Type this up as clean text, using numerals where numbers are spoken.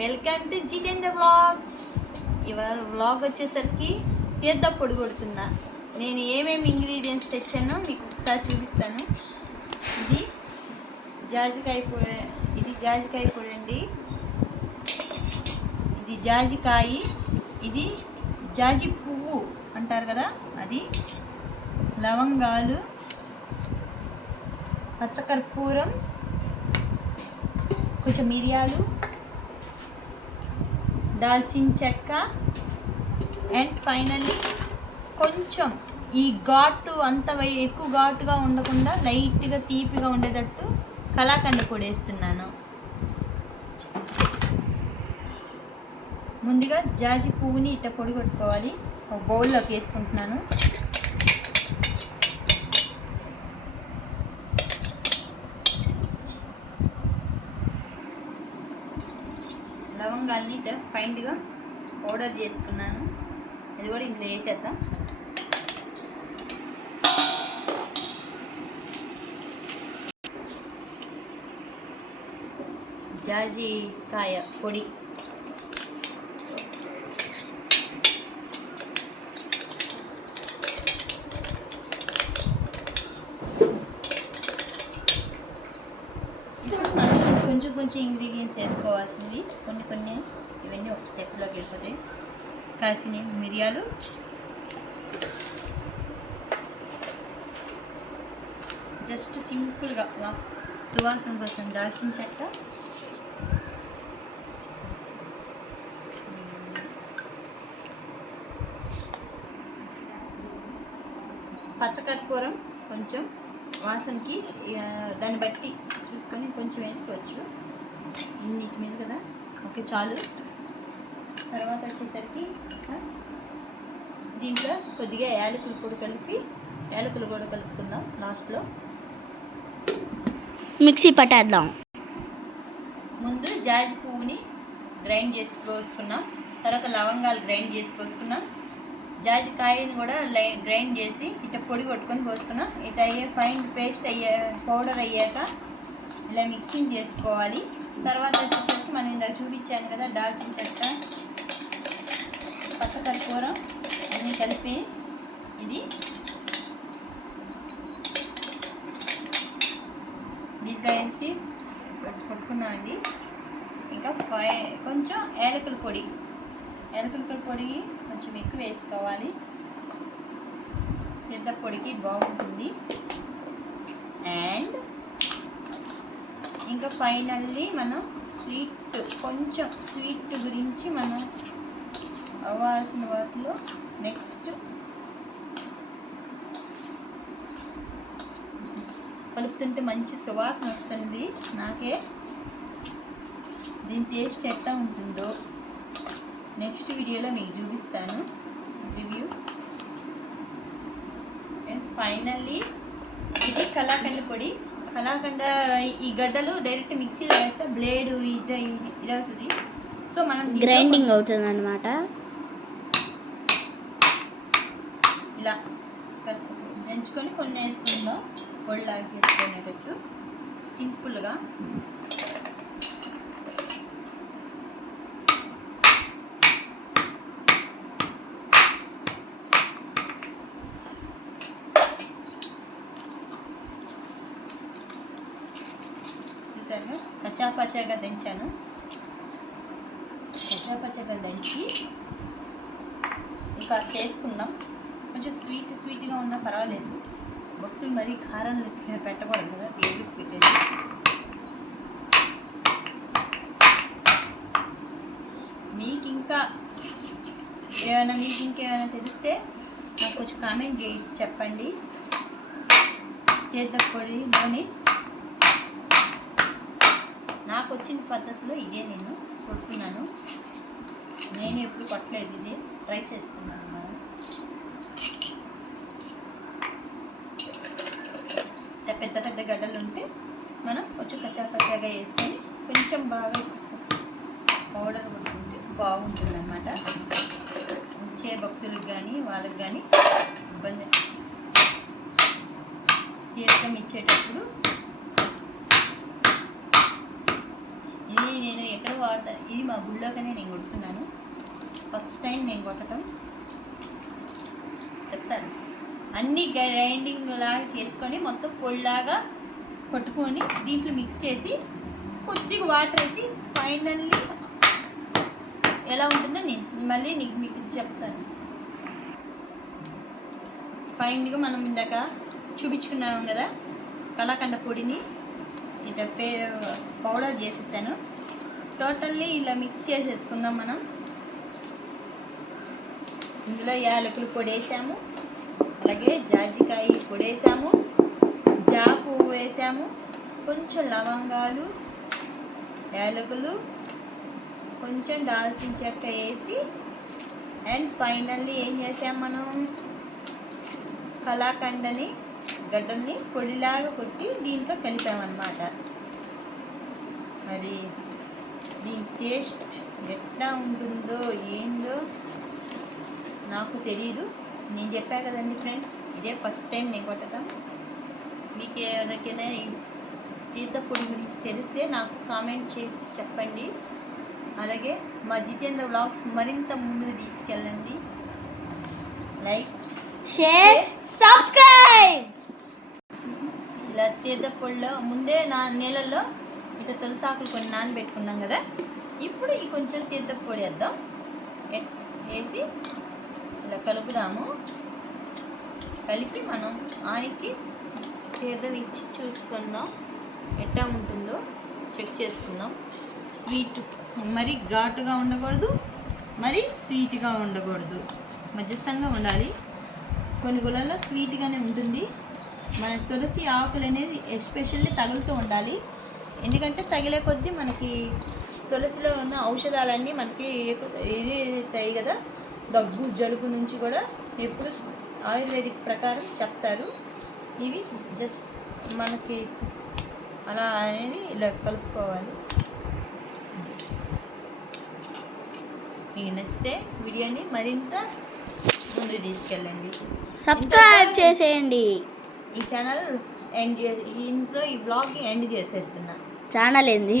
Welcome to Jitendra vlog. ఇవాళ vlog వచ్చేసరికి తీర్థ పొడి కొడుతున్నా. నేను ఏమేమి ఇంగ్రీడియంట్స్ తెచ్చానో మీకు ఒకసారి చూపిస్తాను. ఇది జాజికాయ పొడి, అండి. ఇది జాజికాయ, ఇది జాజి పువ్వు అంటారు కదా అది, లవంగాలు, పచ్చకర్పూరం, కొంచెం మిరియాలు, దాల్చిన చెక్క, అండ్ ఫైనల్లీ కొంచెం ఈ ఘాటు అంత ఎక్కువ ఘాటుగా ఉండకుండా లైట్గా తీపిగా ఉండేటట్టు కలాకండ పొడి వేస్తున్నాను. ముందుగా జాజి పువ్వుని ఇట్లా పొడి కొట్టుకోవాలి. ఒక బౌల్లోకి వేసుకుంటున్నాను. లవంగాల్ని ఇట్లా ఫైన్గా పౌడర్ చేసుకున్నాను. ఇది కూడా ఇందులో వేసేద్దాం. జాజికాయ పొడి, కొంచెం ఇంగ్రీడియంట్స్ వేసుకోవాల్సింది, కొన్ని ఇవన్నీ ఒక స్టెప్లోకి వెళ్ళిపోతాయి. కాసిన మిరియాలు, జస్ట్ సింపుల్గా సువాసన కోసం దాల్చిన చెక్క, పచ్చకర్పూరం కొంచెం వాసనకి, దాన్ని బట్టి చూసుకొని కొంచెం వేసుకోవచ్చు. ఇన్నిటి మీద కదా, ఓకే చాలు. తర్వాత వచ్చేసరికి దీంట్లో కొద్దిగా యాలకులు కూడా కలుపుకుందాం లాస్ట్లో. మిక్సీ పట్టేద్దాం. ముందు జాజి పువ్వుని గ్రైండ్ చేసి పోసుకున్నాం, తర్వాత లవంగాలు గ్రైండ్ చేసి పోసుకున్నాం, జాజికాయని కూడా గ్రైండ్ చేసి ఇట్లా పొడి కొట్టుకొని పోసుకున్నాం. ఇట్లా ఫైన్ పేస్ట్ పౌడర్ అయ్యాక ఇలా మిక్సింగ్ చేసుకోవాలి. తర్వాత వచ్చేసరికి మనం ఇందాక చూపించాను కదా, దాల్చిన చెక్క, పచ్చకర్పూరం అన్నీ కలిపి ఇది దీంట్లో వేసి కొట్టుకున్నాం అండి. ఇంకా కొంచెం యాలకుల పొడి కొంచెం ఎక్కువ వేసుకోవాలి. తీర్థ పొడికి బాగుంటుంది. అండ్ ఇంకా ఫైనల్లీ మనం కొంచెం స్వీట్ గురించి మనం అవ్వాల్సిన వాటిలో నెక్స్ట్ కలుపుతుంటే మంచి సువాసన వస్తుంది. నాకే దీని టేస్ట్ ఎట్లా ఉంటుందో నెక్స్ట్ వీడియోలో మీకు చూపిస్తాను, రివ్యూ. అండ్ ఫైనల్లీ ఇది కలాకండ పొడి. కలాకండ ఈ గడ్డలు డైరెక్ట్ మిక్సీలో వేస్తే బ్లేడ్ ఇది అవుతుంది. సో మనం గ్రైండింగ్ అవుతుంది అన్నమాట. ఇలా దంచుకొని కొన్ని వేసుకుందాం, పొడిలాగా చేసుకునేటట్టు సింపుల్గా. చూసారు, కచ్చాపచ్చాగా దంచాను. కచ్చాపచ్చాగా దంచి ఇంకా చేసుకుందాం. కొంచెం స్వీట్గా ఉన్నా పర్వాలేదు, భక్తులు మరీ కారం పెట్టకూడదు కదా, దేవుడికి పెట్టేది. మీకు ఇంకేమైనా తెలిస్తే నాకు కొంచెం కామెంట్ చేసి చెప్పండి. తీర్థ పొడిలోని నాకు వచ్చిన పద్ధతిలో ఇదే నేను కొడుతున్నాను. నేను ఎప్పుడు కొట్టలేదు, ఇదే ట్రై చేస్తున్నాను. పెద్ద గడ్డలు ఉంటే మనం కొంచెం కచ్చాపచ్చాగా వేసుకొని కొంచెం బాగా పౌడర్ కొట్టుకుంటే బాగుంటుంది అన్నమాట. వచ్చే భక్తులకు కానీ వాళ్ళకి కానీ ఇబ్బంది. తీర్థం ఇచ్చేటప్పుడు ఇది నేను ఎక్కడ వాడతాను. ఇది మా గుళ్ళోకనే నేను కొడుతున్నాను. ఫస్ట్ టైం నేను కొట్టడం చెప్తాను. అన్నీ గ్రైండింగ్ లాగా చేసుకొని మొత్తం పొడిలాగా కొట్టుకొని దీంట్లో మిక్స్ చేసి కొద్దిగా వాటర్ వేసి ఫైనల్లీ ఎలా ఉంటుందో నేను మళ్ళీ మీకు చెప్తాను. ఫైనల్గా మనం ఇందాక చూపించుకున్నాం కదా కలాకండ పొడిని ఇట్లా పౌడర్ చేసేసాను. టోటల్లీ ఇలా మిక్స్ చేసేసుకుందాం మనం. ఇందులో యాలకులు పొడి వేసాము, అలాగే జాజికాయ పొడి వేసాము, జా పువ్వు వేసాము, కొంచెం లవంగాలు, యాలకులు, కొంచెం దాల్చిన చెక్క వేసి అండ్ ఫైనల్లీ ఏం చేసాం మనం కలాకండని గడ్డల్ని పొడిలాగా కొట్టి దీంట్లో కలిపామన్నమాట. మరి దీని టేస్ట్ ఎట్లా ఉంటుందో ఏందో నాకు తెలీదు. నేను చెప్పా కదండి ఫ్రెండ్స్, ఇదే ఫస్ట్ టైం నేను కొట్టడం. మీకు ఎవరికైనా తీర్థపొడి గురించి తెలిస్తే నాకు కామెంట్ చేసి చెప్పండి. అలాగే మా జితేంద్ర వ్లాగ్స్ మరింత ముందుకు తీసుకెళ్ళండి. Like, share, subscribe. ఇలా తీర్థపొడిలో ముందే నీళ్ళల్లో ఇట్లా తులసాకులు కొన్ని నానబెట్టుకున్నాం కదా, ఇప్పుడు ఈ కొంచెం తీర్థపొడి వేద్దాం. వేసి ఇలా కలుపుదాము. కలిపి మనం ఆయనకి తీర్థం ఇచ్చి చూసుకుందాం ఎట్లా ఉంటుందో చెక్ చేసుకుందాం. స్వీట్ మరి ఘాటుగా ఉండకూడదు, మరి స్వీట్గా ఉండకూడదు, మధ్యస్థంగా ఉండాలి. కొన్ని గుళ్ళల్లో స్వీట్గానే ఉంటుంది. మన తులసి ఆకులు అనేది ఎస్పెషల్లీ తగులుతూ ఉండాలి. ఎందుకంటే తగిలే కొద్దీ మనకి తులసిలో ఉన్న ఔషధాలన్నీ మనకి ఇది అవుతాయి కదా. దగ్గు జలుబు నుంచి కూడా ఎప్పుడు ఆయుర్వేదిక్ ప్రకారం చెప్తారు. ఇవి జస్ట్ మనకి అలా అనేది ఇలా కలుపుకోవాలి. మీకు నచ్చితే వీడియోని మరింత ముందుకు తీసుకెళ్ళండి. సబ్స్క్రైబ్ చేసేయండి. ఈ ఛానల్ ఇంట్లో ఈ బ్లాగ్ని ఎండ్ చేసేస్తున్నా. ఛానల్ ఏంది?